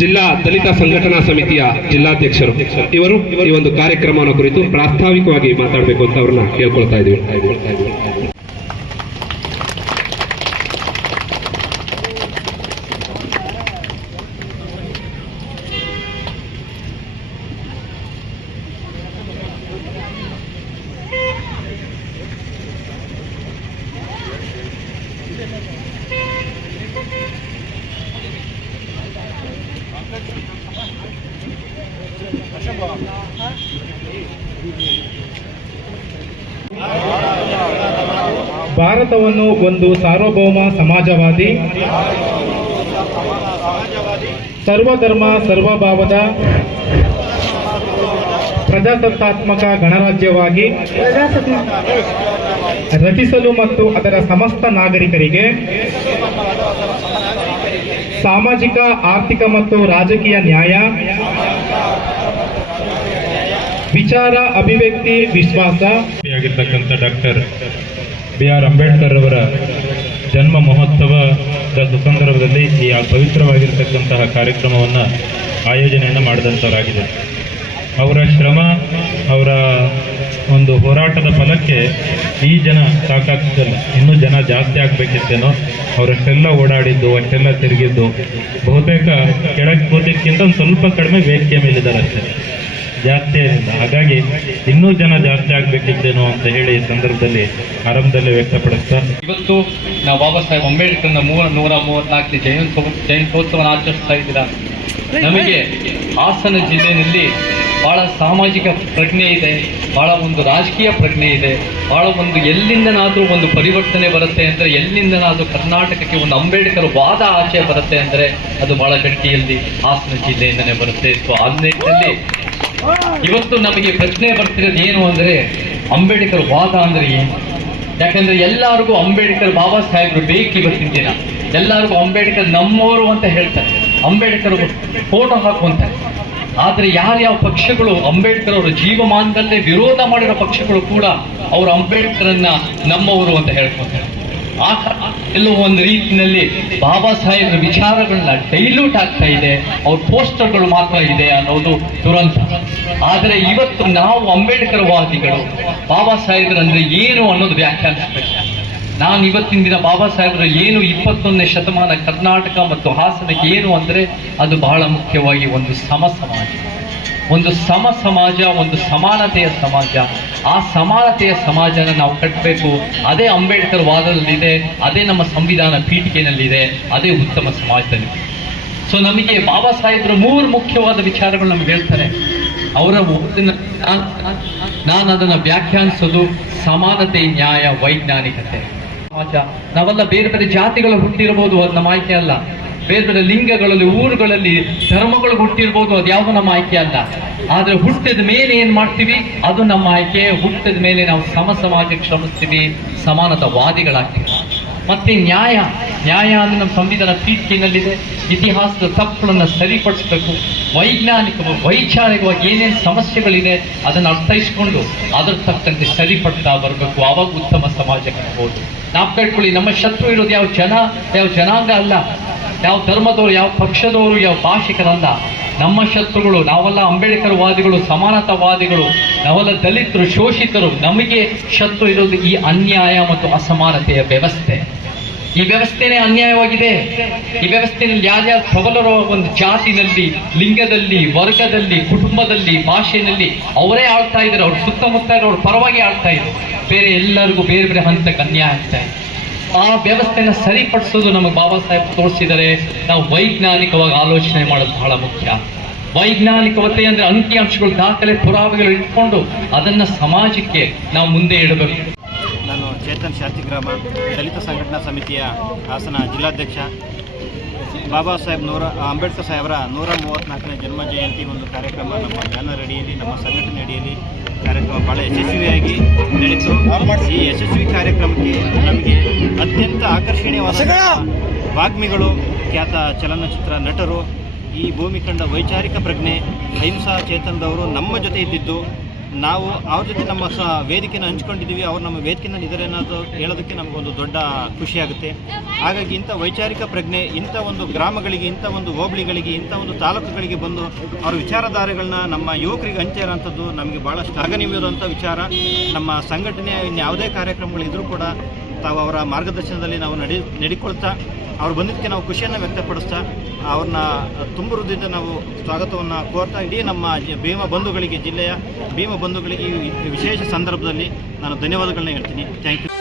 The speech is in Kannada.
ಜಿಲ್ಲಾ ದಲಿತ ಸಂಘಟನಾ ಸಮಿತಿಯ ಜಿಲ್ಲಾಧ್ಯಕ್ಷರು ಇವರು ಈ ಒಂದು ಕಾರ್ಯಕ್ರಮವನ್ನು ಕುರಿತು ಪ್ರಾಸ್ತಾವಿಕವಾಗಿ ಮಾತಾಡಬೇಕು ಅಂತ ಅವ್ರನ್ನ ಕೇಳ್ಕೊಳ್ತಾ ಇದ್ದೀವಿ. ಭಾರತವನ್ನು ಒಂದು ಸಾರ್ವಭೌಮ ಸಮಾಜವಾದಿ, ಸರ್ವಧರ್ಮ ಸರ್ವಭಾವದ ಪ್ರಜಾಸತ್ತಾತ್ಮಕ ಗಣರಾಜ್ಯವಾಗಿ ರಚಿಸಲು ಮತ್ತು ಅದರ ಸಮಸ್ತ ನಾಗರಿಕರಿಗೆ ಸಾಮಾಜಿಕ, ಆರ್ಥಿಕ ಮತ್ತು ರಾಜಕೀಯ ನ್ಯಾಯ, ವಿಚಾರ, ಅಭಿವ್ಯಕ್ತಿ, ವಿಶ್ವಾಸ ಆಗಿರ್ತಕ್ಕಂಥ ಡಾಕ್ಟರ್ BR ಅಂಬೇಡ್ಕರ್ ಅವರ ಜನ್ಮ ಮಹೋತ್ಸವದ ಸಂದರ್ಭದಲ್ಲಿ ಈ ಪವಿತ್ರವಾಗಿರ್ತಕ್ಕಂತಹ ಕಾರ್ಯಕ್ರಮವನ್ನು ಆಯೋಜನೆಯನ್ನು ಮಾಡಿದಂಥವರಾಗಿದೆ. ಅವರ ಶ್ರಮ, ಅವರ ಒಂದು ಹೋರಾಟದ ಫಲಕ್ಕೆ ಈ ಜನ ಸಾಕಾಗ್ತಿಲ್ಲ, ಇನ್ನೂ ಜನ ಜಾಸ್ತಿ ಆಗಬೇಕಿತ್ತೇನೋ. ಅವರಷ್ಟೆಲ್ಲ ಓಡಾಡಿದ್ದು, ಅಷ್ಟೆಲ್ಲ ತಿರುಗಿದ್ದು, ಬಹುತೇಕ ಕೆಳಗೆ ಕೂತಿದ್ದಕ್ಕಿಂತ ಒಂದು ಸ್ವಲ್ಪ ಕಡಿಮೆ ವೇದಿಕೆ ಮೇಲಿದ್ದಾರೆ ಅಷ್ಟೇ, ಜಾಸ್ತಿ ಏನಿಲ್ಲ. ಹಾಗಾಗಿ ಇನ್ನೂ ಜನ ಜಾಸ್ತಿ ಆಗಬೇಕಿದ್ದೇನೋ ಅಂತ ಹೇಳಿ ಈ ಸಂದರ್ಭದಲ್ಲಿ ಆರಂಭದಲ್ಲೇ ವ್ಯಕ್ತಪಡಿಸ್ತಾ, ಇವತ್ತು ನಾವು ಬಾಬಾ ಸಾಹೇಬ್ ಅಂಬೇಡ್ಕರ್ನ 134ನೇ ಜಯಂತ್ಯೋತ್ಸವ ಆಚರಿಸ್ತಾ ಇದ್ದೀರಾ. ನಮಗೆ ಹಾಸನ ಜಿಲ್ಲೆಯಲ್ಲಿ ಬಹಳ ಸಾಮಾಜಿಕ ಪ್ರಜ್ಞೆ ಇದೆ, ಬಹಳ ಒಂದು ರಾಜಕೀಯ ಪ್ರಜ್ಞೆ ಇದೆ, ಬಹಳ ಒಂದು ಎಲ್ಲಿಂದನಾದರೂ ಒಂದು ಪರಿವರ್ತನೆ ಬರುತ್ತೆ ಅಂದರೆ, ಎಲ್ಲಿಂದನಾದರೂ ಕರ್ನಾಟಕಕ್ಕೆ ಒಂದು ಅಂಬೇಡ್ಕರ್ ವಾದ ಆಚೆ ಬರುತ್ತೆ ಅಂದರೆ ಅದು ಬಹಳ ಗಟ್ಟಿಯಲ್ಲಿ ಹಾಸನ ಜಿಲ್ಲೆಯಿಂದನೇ ಬರುತ್ತೆ. ಸೊ ಆ ನಿಟ್ಟಿನಲ್ಲಿ ಇವತ್ತು ನಮಗೆ ಪ್ರಶ್ನೆ ಬರ್ತಿರೋದು ಏನು ಅಂದರೆ, ಅಂಬೇಡ್ಕರ್ ವಾದ ಅಂದರೆ ಏನು? ಯಾಕಂದ್ರೆ ಎಲ್ಲರಿಗೂ ಅಂಬೇಡ್ಕರ್ ಬಾಬಾ ಸಾಹೇಬರು ಬೇಕು ಇವತ್ತಿನ ದಿನ. ಎಲ್ಲರಿಗೂ ಅಂಬೇಡ್ಕರ್ ನಮ್ಮವರು ಅಂತ ಹೇಳ್ತಾರೆ, ಅಂಬೇಡ್ಕರ್ ಫೋಟೋ ಹಾಕುವಂತಾರೆ. ಆದರೆ ಯಾರ್ಯಾವ ಪಕ್ಷಗಳು ಅಂಬೇಡ್ಕರ್ ಅವರ ಜೀವಮಾನದಲ್ಲೇ ವಿರೋಧ ಮಾಡಿರೋ ಪಕ್ಷಗಳು ಕೂಡ ಅವರು ಅಂಬೇಡ್ಕರನ್ನ ನಮ್ಮವರು ಅಂತ ಹೇಳ್ಕೊತಾರೆ. ಎಲ್ಲೋ ಒಂದು ರೀತಿಯಲ್ಲಿ ಬಾಬಾ ಸಾಹೇಬ್ರ ವಿಚಾರಗಳನ್ನ ಡೈಲ್ಯೂಟ್ ಆಗ್ತಾ ಇದೆ, ಅವ್ರ ಪೋಸ್ಟರ್ಗಳು ಮಾತ್ರ ಇದೆ ಅನ್ನೋದು ದುರಂತ. ಆದರೆ ಇವತ್ತು ನಾವು ಅಂಬೇಡ್ಕರ್ ವಾದಿಗಳು ಬಾಬಾ ಸಾಹೇಬ್ರಂದ್ರೆ ಏನು ಅನ್ನೋದು ವ್ಯಾಖ್ಯಾನಿಸಬೇಕು. ನಾನು ಇವತ್ತಿನ ದಿನ ಬಾಬಾ ಸಾಹೇಬ್ರ ಏನು 21ನೇ ಶತಮಾನ ಕರ್ನಾಟಕ ಮತ್ತು ಹಾಸನಕ್ಕೆ ಏನು ಅಂದರೆ, ಅದು ಬಹಳ ಮುಖ್ಯವಾಗಿ ಒಂದು ಸಮ ಸಮಾಜ, ಒಂದು ಸಮ ಸಮಾಜ, ಒಂದು ಸಮಾನತೆಯ ಸಮಾಜ. ಆ ಸಮಾನತೆಯ ಸಮಾಜನ ನಾವು ಕಟ್ಟಬೇಕು. ಅದೇ ಅಂಬೇಡ್ಕರ್ ವಾದದಲ್ಲಿದೆ, ಅದೇ ನಮ್ಮ ಸಂವಿಧಾನ ಪೀಠಿಕೆಯಲ್ಲಿದೆ, ಅದೇ ಉತ್ತಮ ಸಮಾಜದಲ್ಲಿ. ಸೊ ನಮಗೆ ಬಾಬಾ ಸಾಹೇಬ್ರ 3 ಮುಖ್ಯವಾದ ವಿಚಾರಗಳು ನಮ್ಗೆ ಹೇಳ್ತಾರೆ. ಅವರ ನಾನು ಅದನ್ನು ವ್ಯಾಖ್ಯಾನಿಸೋದು ಸಮಾನತೆ, ನ್ಯಾಯ, ವೈಜ್ಞಾನಿಕತೆ. ಸಮಾಜ ನಾವೆಲ್ಲ ಬೇರೆ ಬೇರೆ ಜಾತಿಗಳು ಹುಟ್ಟಿರಬಹುದು, ಅದು ನಮ್ಮ ಆಯ್ಕೆ ಅಲ್ಲ. ಬೇರೆ ಬೇರೆ ಲಿಂಗಗಳಲ್ಲಿ, ಊರುಗಳಲ್ಲಿ, ಧರ್ಮಗಳು ಹುಟ್ಟಿರ್ಬೋದು, ಅದು ಯಾವುದು ನಮ್ಮ ಆಯ್ಕೆ ಅಲ್ಲ. ಆದರೆ ಹುಟ್ಟಿದ ಮೇಲೆ ಏನ್ ಮಾಡ್ತೀವಿ ಅದು ನಮ್ಮ ಆಯ್ಕೆ. ಹುಟ್ಟಿದ ಮೇಲೆ ನಾವು ಸಮ ಸಮಾಜಕ್ಕೆ ಶ್ರಮಿಸ್ತೀವಿ, ಸಮಾನತಾವಾದಿಗಳಾಗ್ತೀವಿ. ಮತ್ತೆ ನ್ಯಾಯ ಅಂದ್ರೆ ನಮ್ಮ ಸಂವಿಧಾನ ಪೀಠಿಕೆಯಲ್ಲಿದೆ. ಇತಿಹಾಸದ ತಪ್ಪುಗಳನ್ನು ಸರಿಪಡಿಸಬೇಕು. ವೈಚಾರಿಕವಾಗಿ ಏನೇನು ಸಮಸ್ಯೆಗಳಿದೆ ಅದನ್ನು ಅರ್ಥೈಸ್ಕೊಂಡು ಅದರ ತಕ್ಕಂತೆ ಸರಿಪಡ್ತಾ ಬರಬೇಕು. ಆವಾಗ ಉತ್ತಮ ಸಮಾಜ ಕಟ್ಬೋದು. ನಾವು ಕಟ್ಕೊಳ್ಳಿ, ನಮ್ಮ ಶತ್ರು ಇರೋದು ಯಾವ ಜನಾಂಗ ಅಲ್ಲ, ಯಾವ ಧರ್ಮದವರು, ಯಾವ ಪಕ್ಷದವರು, ಯಾವ ಭಾಷಿಕರಲ್ಲ. ನಮ್ಮ ಶತ್ರುಗಳು ನಾವೆಲ್ಲ ಅಂಬೇಡ್ಕರ್ ವಾದಿಗಳು, ಸಮಾನತಾವಾದಿಗಳು, ನಾವೆಲ್ಲ ದಲಿತರು, ಶೋಷಿತರು. ನಮಗೆ ಶತ್ರು ಇರೋದು ಈ ಅನ್ಯಾಯ ಮತ್ತು ಅಸಮಾನತೆಯ ವ್ಯವಸ್ಥೆ. ಈ ವ್ಯವಸ್ಥೆನೇ ಅನ್ಯಾಯವಾಗಿದೆ. ಈ ವ್ಯವಸ್ಥೆಯಲ್ಲಿ ಯಾರ್ಯಾರು ಪ್ರಬಲರೋ ಒಂದು ಜಾತಿನಲ್ಲಿ, ಲಿಂಗದಲ್ಲಿ, ವರ್ಗದಲ್ಲಿ, ಕುಟುಂಬದಲ್ಲಿ, ಭಾಷೆಯಲ್ಲಿ ಅವರೇ ಆಳ್ತಾ ಇದ್ದಾರೆ. ಅವ್ರ ಸುತ್ತಮುತ್ತ ಅವ್ರ ಪರವಾಗಿ ಆಳ್ತಾ ಇದ್ದಾರೆ. ಬೇರೆ ಎಲ್ಲರಿಗೂ ಬೇರೆ ಬೇರೆ ಹಂತಕ್ಕೆ ಅನ್ಯಾಯ ಆಗ್ತಾ ಇದೆ. ಆ ವ್ಯವಸ್ಥೆನ ಸರಿಪಡಿಸೋದು ನಮಗೆ ಬಾಬಾ ಸಾಹೇಬ್ ತೋರಿಸಿದರೆ. ನಾವು ವೈಜ್ಞಾನಿಕವಾಗಿ ಆಲೋಚನೆ ಮಾಡೋದು ಬಹಳ ಮುಖ್ಯ. ವೈಜ್ಞಾನಿಕತೆ ಅಂದರೆ ಅಂಕಿಅಂಶಗಳು, ದಾಖಲೆ, ಪುರಾವೆಗಳು ಇಟ್ಕೊಂಡು ಅದನ್ನು ಸಮಾಜಕ್ಕೆ ನಾವು ಮುಂದೆ ಇಡಬೇಕು. ನಾನು ಚೇತನ್ ಶಾಂತಿಗ್ರಾಮ ದಲಿತ ಸಂಘಟನಾ ಸಮಿತಿಯ ಹಾಸನ ಜಿಲ್ಲಾಧ್ಯಕ್ಷ. ಬಾಬಾ ಸಾಹೇಬ್ ಅಂಬೇಡ್ಕರ್ ಸಾಹೇಬರ 134ನೇ ಜನ್ಮ ಜಯಂತಿ ಒಂದು ಕಾರ್ಯಕ್ರಮ ನಮ್ಮ ಬ್ಯಾನರ್ ಅಡಿಯಲ್ಲಿ, ನಮ್ಮ ಸಂಘಟನೆ ಅಡಿಯಲ್ಲಿ ಕಾರ್ಯಕ್ರಮ ಭಾಳ ಯಶಸ್ವಿಯಾಗಿ ನಡೀತು. ಈ ಯಶಸ್ವಿ ಕಾರ್ಯಕ್ರಮಕ್ಕೆ ನಮಗೆ ಅತ್ಯಂತ ಆಕರ್ಷಣೀಯವಾದ ವಾಗ್ಮಿಗಳು, ಖ್ಯಾತ ಚಲನಚಿತ್ರ ನಟರು, ಈ ಭೂಮಿ ಕಂಡ ವೈಚಾರಿಕ ಪ್ರಜ್ಞೆ, ಅಹಿಂಸಾ ಚೇತನದವರು ನಮ್ಮ ಜೊತೆ ಇದ್ದಿದ್ದು ನಾವು ಅವ್ರ ಜೊತೆ ನಮ್ಮ ವೇದಿಕೆಯನ್ನು ಹಂಚ್ಕೊಂಡಿದ್ದೀವಿ. ಅವ್ರು ನಮ್ಮ ವೇದಿಕೆಯಲ್ಲಿ ಇದ್ದಾರೆ ಅನ್ನೋದು ಹೇಳೋದಕ್ಕೆ ನಮಗೊಂದು ದೊಡ್ಡ ಖುಷಿಯಾಗುತ್ತೆ. ಹಾಗಾಗಿ ಇಂಥ ವೈಚಾರಿಕ ಪ್ರಜ್ಞೆ ಇಂಥ ಒಂದು ಗ್ರಾಮಗಳಿಗೆ, ಇಂಥ ಒಂದು ಹೋಬಳಿಗಳಿಗೆ, ಇಂಥ ಒಂದು ತಾಲೂಕುಗಳಿಗೆ ಬಂದು ಅವ್ರ ವಿಚಾರಧಾರೆಗಳನ್ನ ನಮ್ಮ ಯುವಕರಿಗೆ ಹಂಚಿರೋಂಥದ್ದು ನಮಗೆ ಭಾಳ ಶ್ಲಾಘನೀಯವಾದಂಥ ವಿಚಾರ. ನಮ್ಮ ಸಂಘಟನೆಯ ಇನ್ಯಾವುದೇ ಕಾರ್ಯಕ್ರಮಗಳಿದ್ರೂ ಕೂಡ ತಾವು ಅವರ ಮಾರ್ಗದರ್ಶನದಲ್ಲಿ ನಾವು ನಡಿಕೊಳ್ತಾ ಅವ್ರು ಬಂದಿದ್ದಕ್ಕೆ ನಾವು ಖುಷಿಯನ್ನು ವ್ಯಕ್ತಪಡಿಸ್ತಾ ಅವ್ರನ್ನ ತುಂಬ ಹೃದಯದಿಂದ ನಾವು ಸ್ವಾಗತವನ್ನು ಕೋರ್ತಾ ಇಡೀ ನಮ್ಮ ಭೀಮ ಬಂಧುಗಳಿಗೆ, ಜಿಲ್ಲೆಯ ಭೀಮ ಬಂಧುಗಳಿಗೆ ಈ ವಿಶೇಷ ಸಂದರ್ಭದಲ್ಲಿ ನಾನು ಧನ್ಯವಾದಗಳನ್ನ ಹೇಳ್ತೀನಿ. Thank you.